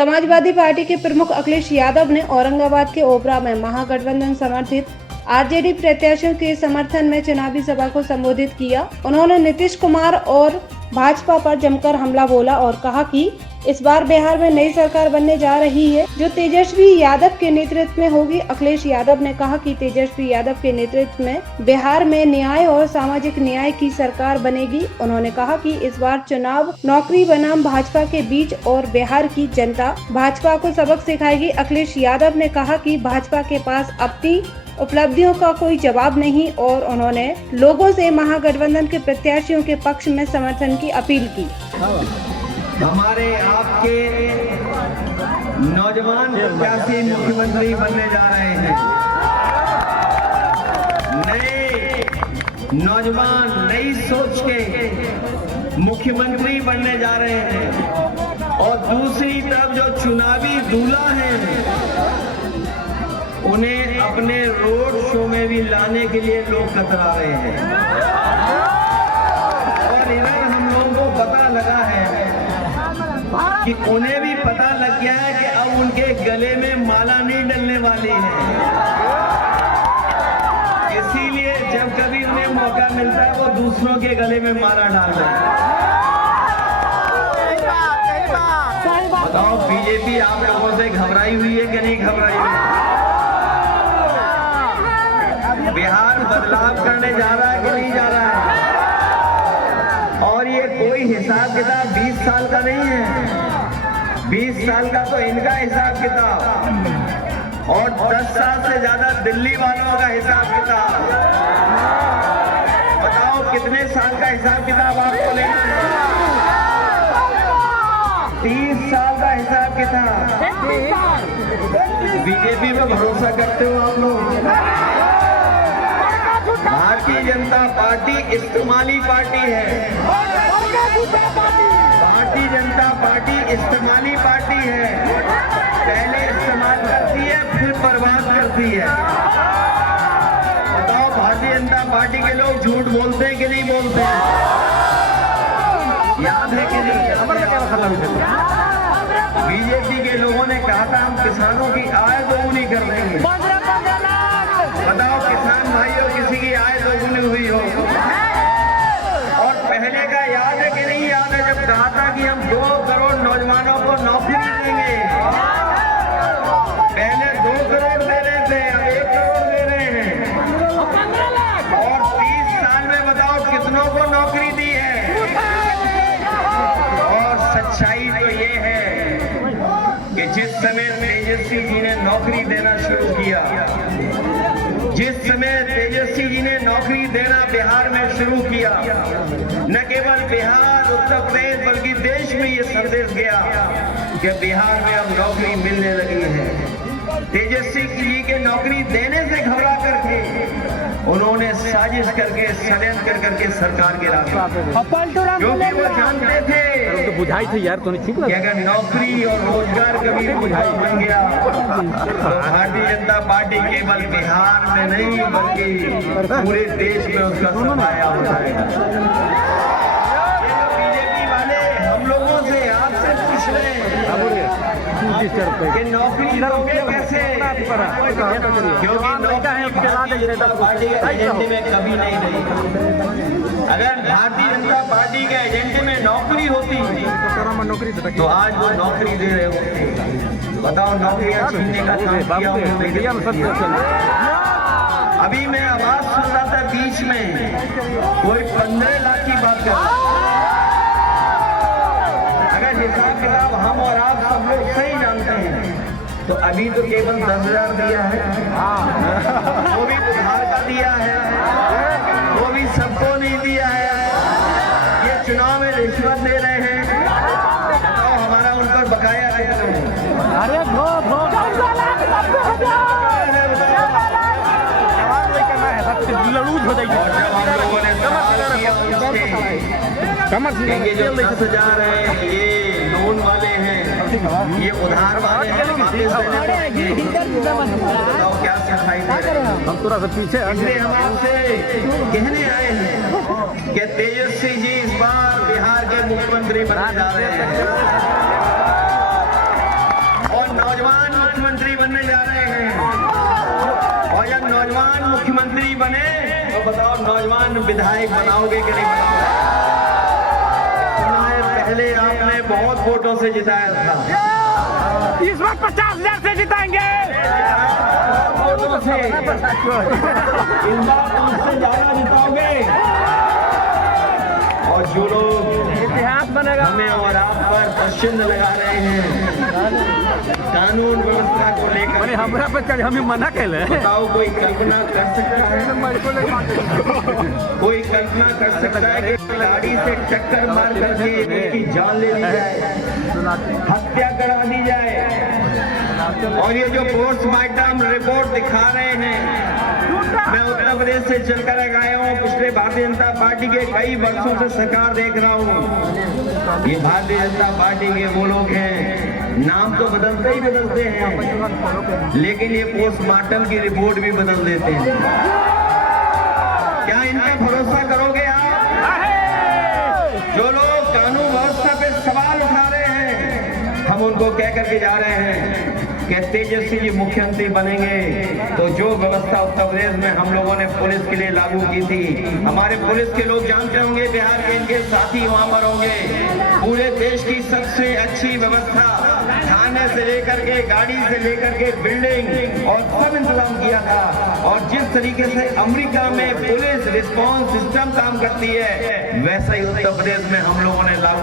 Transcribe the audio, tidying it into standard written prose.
Samajwadi party के प्रमुख अखिलेश यादव ने औरंगाबाद के ओबरा में महागठबंधन समर्थित आरजेडी प्रत्याशियों के समर्थन में चुनावी सभा को संबोधित किया। उन्होंने नीतीश कुमार और भाजपा पर जमकर हमला बोला और कहा कि इस बार बिहार में नई सरकार बनने जा रही है जो तेजस्वी यादव के नेतृत्व में होगी। अखिलेश यादव ने कहा कि तेजस्वी यादव के नेतृत्व में बिहार में न्याय और सामाजिक न्याय की सरकार बनेगी। उन्होंने कहा कि इस बार चुनाव नौकरी बनाम भाजपा के बीच और बिहार की जनता भाजपा को सबक सिखाएगी। अखिलेश यादव ने कहा कि भाजपा के पास अपनी उपलब्धियों का कोई जवाब नहीं और उन्होंने लोगों से महागठबंधन के प्रत्याशियों के पक्ष में समर्थन की अपील की। हमारे आपके नौजवान प्रत्याशी मुख्यमंत्री बनने जा रहे हैं। नए नौजवान नई सोच के मुख्यमंत्री बनने जा रहे हैं और दूसरी तरफ जो चुनावी दूल्हा हैं उन्हें अपने रोड शो में भी लाने के लिए लोग कतरा रहे हैं। और इधर हम लोगों को पता लगा है कि उन्हें भी पता लग गया है कि अब उनके गले में माला नहीं डलने वाली है। इसीलिए जब कभी उन्हें मौका मिलता है वो दूसरों के गले में माला डाल रहे हैं। बताओ बीजेपी आप लोगों से घबराई हुई है कि नहीं घबराई हुई? बिहार बदलाव करने जा रहा है कि नहीं जा रहा है? और ये कोई हिसाब किताब 20 साल का नहीं है। 20 साल का तो इनका हिसाब किताब और 10 साल से ज्यादा दिल्ली वालों का हिसाब किताब। बताओ कितने साल का हिसाब किताब आपको लेना है? 30 साल का हिसाब किताब। बीजेपी में भरोसा करते हो आप लोग? भारतीय जनता पार्टी इस्तेमाली पार्टी है। भारतीय जनता पार्टी इस्तेमाली पार्टी है। पहले इस्तेमाल करती है फिर बर्बाद करती है। बताओ भारतीय जनता पार्टी के लोग झूठ बोलते हैं कि नहीं बोलते हैं? याद है कि नहीं? बीजेपी के लोगों ने कहा था हम किसानों की आय दोगुनी कर देंगे। बताओ किसान भाइयों किसी की आय दोगुनी हुई हो? और पहले का याद है कि नहीं याद है जब कहा था कि हम 2 करोड़ नौजवानों को नौकरी देंगे? पहले 2 करोड़ दे रहे थे, अब 1 करोड़ दे रहे हैं। और 30 साल में बताओ कितनों को नौकरी दी है? और सच्चाई तो ये है कि जिस समय तेजस्वी जी ने नौकरी देना शुरू किया, जिस समय तेजस्वी जी ने नौकरी देना बिहार में शुरू किया, न केवल बिहार उत्तर प्रदेश बल्कि देश में ये संदेश गया कि बिहार में अब नौकरी मिलने लगी है। तेजस्वी जी के नौकरी देने से घबरा करके उन्होंने साजिश करके षड्यंत्र करके सरकार गिरा दी, क्योंकि वो जानते थे तो बुझाई थी यार तो ठीक कि अगर नौकरी और रोजगार कभी मुद्दा बन गया तो भारतीय जनता पार्टी केवल बिहार में नहीं बल्कि पूरे देश में उसका सफाया हो जाएगा। बीजेपी वाले हम लोगों से आपसे पूछ रहे हैं कि नौकरी दोगे कैसे? क्योंकि नौकरी पार्टी के एजेंडे में कभी नहीं रही। अगर भारतीय जनता पार्टी के एजेंडे में नौकरी होती तो आज वो नौकरी दे रहे होते। बताओ नौकरियां छीनने का काम किया उन्होंने। अभी मैं आवाज सुन रहा था बीच में कोई 15 लाख की बात कर रहा। अगर हिसाब किताब हम और आप सब लोग सही जानते हैं तो अभी तो केवल 10,000 दिया है, वो भी उधार का दिया है, वो भी सबको नहीं दिया है। ये चुनाव में रिश्वत दे रहे हैं। बताओ हमारा उन पर बकाया कितना है? लड़ूज हो जाएगी। ये जो 10,000 है ये लोन वाले हैं, ये उधार वाले हैं। बताओ क्या सफाई दे रहे हैं? हम थोड़ा सा पीछे इसलिए हम आपसे कहने आए हैं कि तेजस्वी जी इस बार बिहार के मुख्यमंत्री बनने जा रहे हैं। बनने जा रहे हैं। और जब नौजवान मुख्यमंत्री बने तो बताओ नौजवान विधायक बनाओगे कि नहीं बनाओगे? सुना है पहले आपने बहुत वोटों से जिताया था, इस बार 50,000 से जिताएंगे। वोटों से इस बार उससे ज्यादा जिताओगे। और जो लोग इतिहास बनेगा। हमें और आप पर प्रश्न लगा रहे हैं कानून व्यवस्था को लेकर, हमरा पे हमें मना कैले। बताओ कोई कल्पना कर सकता है, कोई कल्पना कर सकता है कि गाड़ी से टक्कर मार करके इसकी जान ले ली जाए, हत्या करा दी जाए? और ये जो पोस्टमार्टम रिपोर्ट दिखा रहे हैं, मैं उत्तर प्रदेश से चलकर आया हूँ, पिछले भारतीय जनता पार्टी के कई वर्षों से सरकार देख रहा हूँ। ये भारतीय जनता पार्टी के वो लोग हैं, नाम तो बदलते ही बदलते हैं, लेकिन ये पोस्टमार्टम की रिपोर्ट भी बदल देते हैं। क्या इनका भरोसा करोगे आप? जो लोग कानून व्यवस्था पे सवाल उठा रहे हैं, हम उनको कह करके जा रहे हैं कि तेजस्वी जी मुख्यमंत्री बनेंगे तो जो व्यवस्था उत्तर प्रदेश में हम लोगों ने पुलिस के लिए लागू की थी, हमारे पुलिस के लोग जानते होंगे, बिहार के इनके साथी वहां पर होंगे, पूरे देश की सबसे अच्छी व्यवस्था, थाने से लेकर के गाड़ी से लेकर के बिल्डिंग और सब इंतजाम किया था। और जिस तरीके से अमेरिका में पुलिस रिस्पॉन्स सिस्टम काम करती है, वैसा ही उत्तर प्रदेश में हम लोगों ने लागू